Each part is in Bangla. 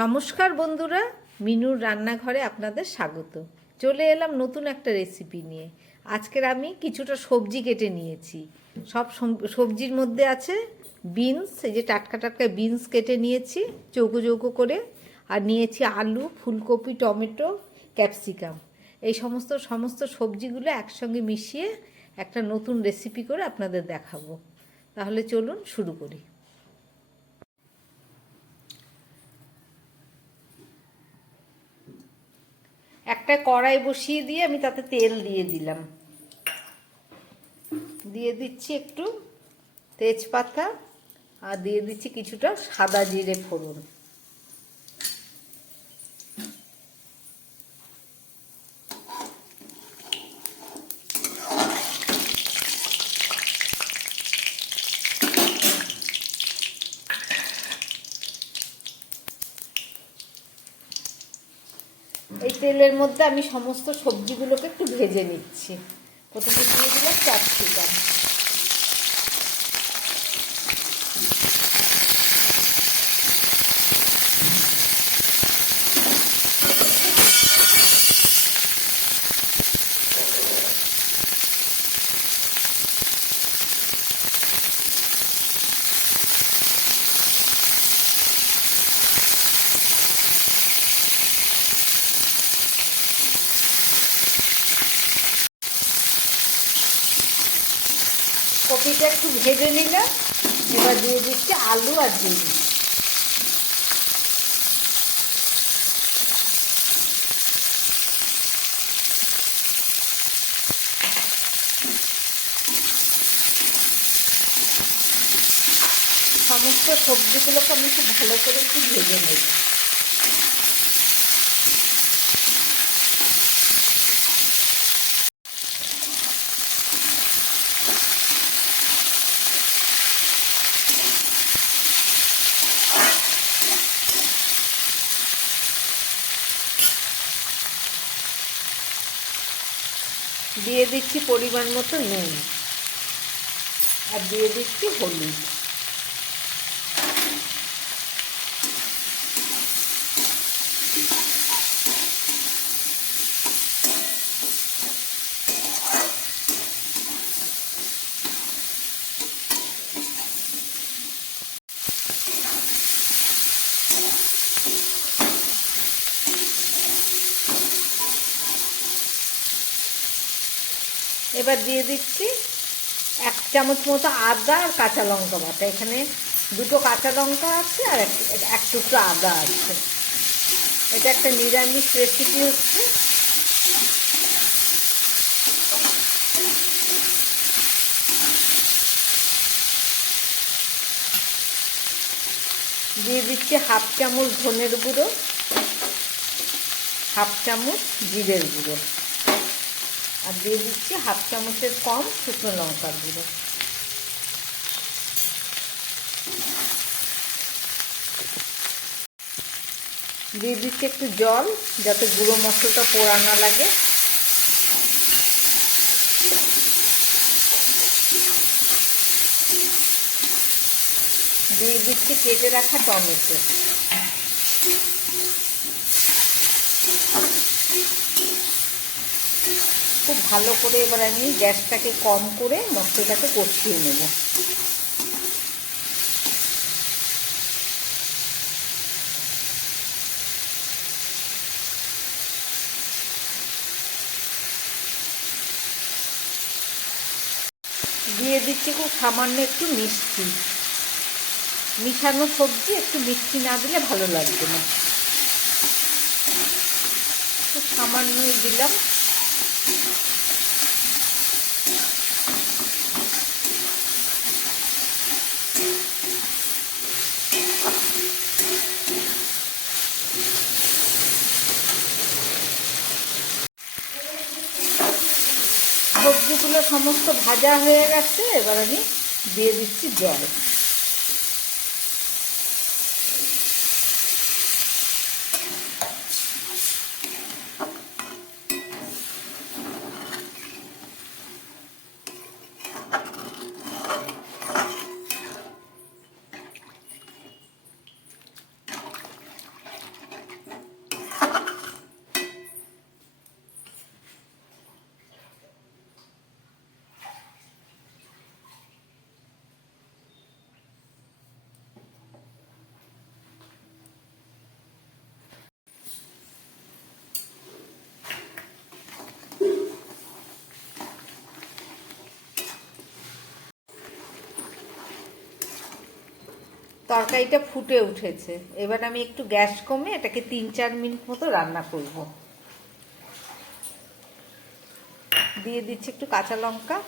নমস্কার বন্ধুরা, মিনুর রান্নাঘরে আপনাদের স্বাগত। চলে এলাম নতুন একটা রেসিপি নিয়ে। আজকের আমি কিছুটা সবজি কেটে নিয়েছি। সব সবজির মধ্যে আছে বিনস, এই যে টাটকা টাটকা বিনস কেটে নিয়েছি চৌকো চৌকো করে, আর নিয়েছি আলু, ফুলকপি, টমেটো, ক্যাপসিকাম। এই সমস্ত সবজিগুলো একসঙ্গে মিশিয়ে একটা নতুন রেসিপি করে আপনাদের দেখাবো। তাহলে চলুন শুরু করি। একটা কড়াই বসিয়ে দিয়ে আমি তাতে তেল দিয়ে দিলাম, দিয়ে দিচ্ছি একটু তেজপাতা, আর দিয়ে দিচ্ছি কিছুটা সাদা জিরে ফোড়ন। এই তেলের মধ্যে আমি সমস্ত সবজিগুলোকে একটু ভেজে নিচ্ছি। প্রথমে দিয়ে দিলাম ক্যাপসিকাম, কপিটা একটু ভেজে নিলাম। এবার দিয়ে দিচ্ছি আলু আর ডিম। সমস্ত সবজিগুলোকে আমি খুব ভালো করে একটু ভেজে নেব। দিয়ে দিচ্ছি পরিমাণ মতো নুন, আর দিয়ে দিচ্ছি হলুদ। এবার দিয়ে দিচ্ছি 1 চামচ মতো আদা আর কাঁচা লঙ্কা বাটা। এখানে 2টো কাঁচা লঙ্কা আছে আর এক টুকরো আদা আছে। এটা একটা নিরামিষ রেসিপি হচ্ছে। দিয়ে দিচ্ছি 1/2 চামচ ধনের গুঁড়ো, 1/2 চামচ জিরের গুঁড়ো, আর দিয়ে দিচ্ছি 1/2 চামচের কম শুকনো লঙ্কার গুঁড়ো। দিয়ে দিচ্ছি একটু জল, যাতে গুঁড়ো মশলাটা পোড়া না লাগে। দিয়ে দিচ্ছি কেটে রাখা টমেটো। খুব ভালো করে এবার আমি গ্যাসটাকে কম করে মশলাটাকে কষিয়ে নেব। দিয়ে দিচ্ছি খুব সামান্য একটু মিষ্টি। মিশানো সবজি একটু মিষ্টি না দিলে ভালো লাগবে না। খুব সামান্যই দিলাম। সবজিগুলো সমস্ত ভাজা হয়ে গেছে। এবার আমি দিয়ে দিচ্ছি জল। তরকারিটা ফুটে উঠেছে। এবার আমি একটু গ্যাস কমে এটাকে 3-4 মিনিট মতো রান্না করব। দিয়ে দিচ্ছি একটু কাঁচা লঙ্কা,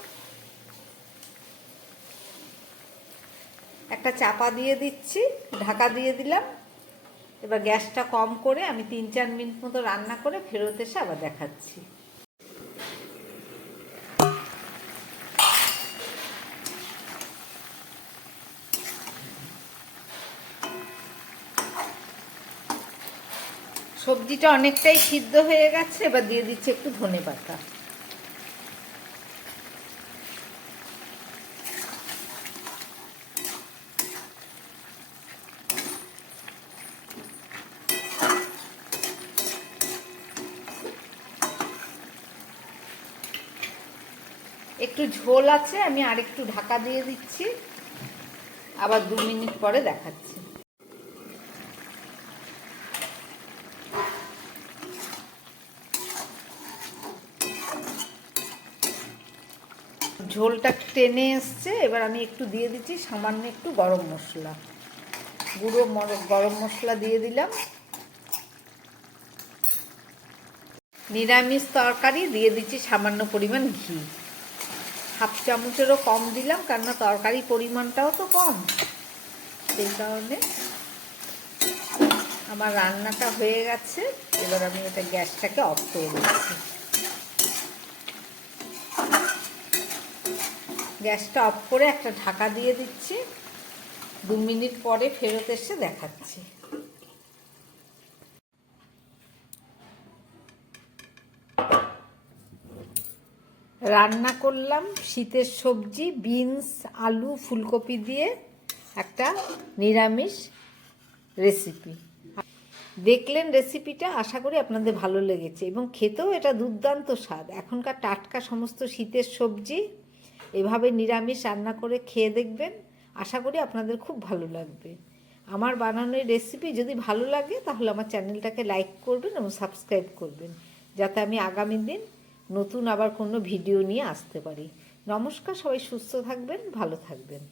একটা চাপা দিয়ে দিচ্ছি, ঢাকা দিয়ে দিলাম। এবার গ্যাসটা কম করে আমি 3-4 মিনিট মতো রান্না করে ফেরত এসে আবার দেখাচ্ছি। সবজিটা অনেকটাই সিদ্ধ হয়ে গেছে, এবার দিয়ে দিচ্ছি একটু ধনেপাতা। একটু ঝোল আছে, আমি আরেকটু ঢাকা দিয়ে দিচ্ছি, আবার 2 মিনিট পরে দেখাচ্ছি। ঝোলটা টেনে এসছে, এবার আমি একটু দিয়ে দিচ্ছি সামান্য একটু গরম মশলা, গুঁড়ো গরম মশলা দিয়ে দিলাম। নিরামিষ তরকারি, দিয়ে দিচ্ছি সামান্য পরিমাণ ঘি, 1/2 চামচেরও কম দিলাম, কেননা তরকারি পরিমাণটাও তো কম, সেই কারণে। আমার রান্নাটা হয়ে গেছে, এবার আমি এটা গ্যাসটাকে অফ করে দিচ্ছি। গ্যাসটা অফ করে একটা ঢাকা দিয়ে দিচ্ছি, 2 মিনিট পরে ফেরত এসে দেখাচ্ছি। রান্না করলাম শীতের সবজি, বিনস, আলু, ফুলকপি দিয়ে একটা নিরামিষ রেসিপি। দেখলেন রেসিপিটা, আশা করি আপনাদের ভালো লেগেছে এবং খেতেও এটা দুর্দান্ত স্বাদ। এখনকার টাটকা সমস্ত শীতের সবজি এভাবে নিরামিষ রান্না করে খেয়ে দেখবেন, আশা করি আপনাদের খুব ভালো লাগবে। আমার বানানো রেসিপি যদি ভালো লাগে তাহলে আমার চ্যানেলটাকে লাইক করবেন এবং সাবস্ক্রাইব করবেন, যাতে আমি আগামী দিন নতুন আবার কোনো ভিডিও নিয়ে আসতে পারি। নমস্কার, সবাই সুস্থ থাকবেন, ভালো থাকবেন।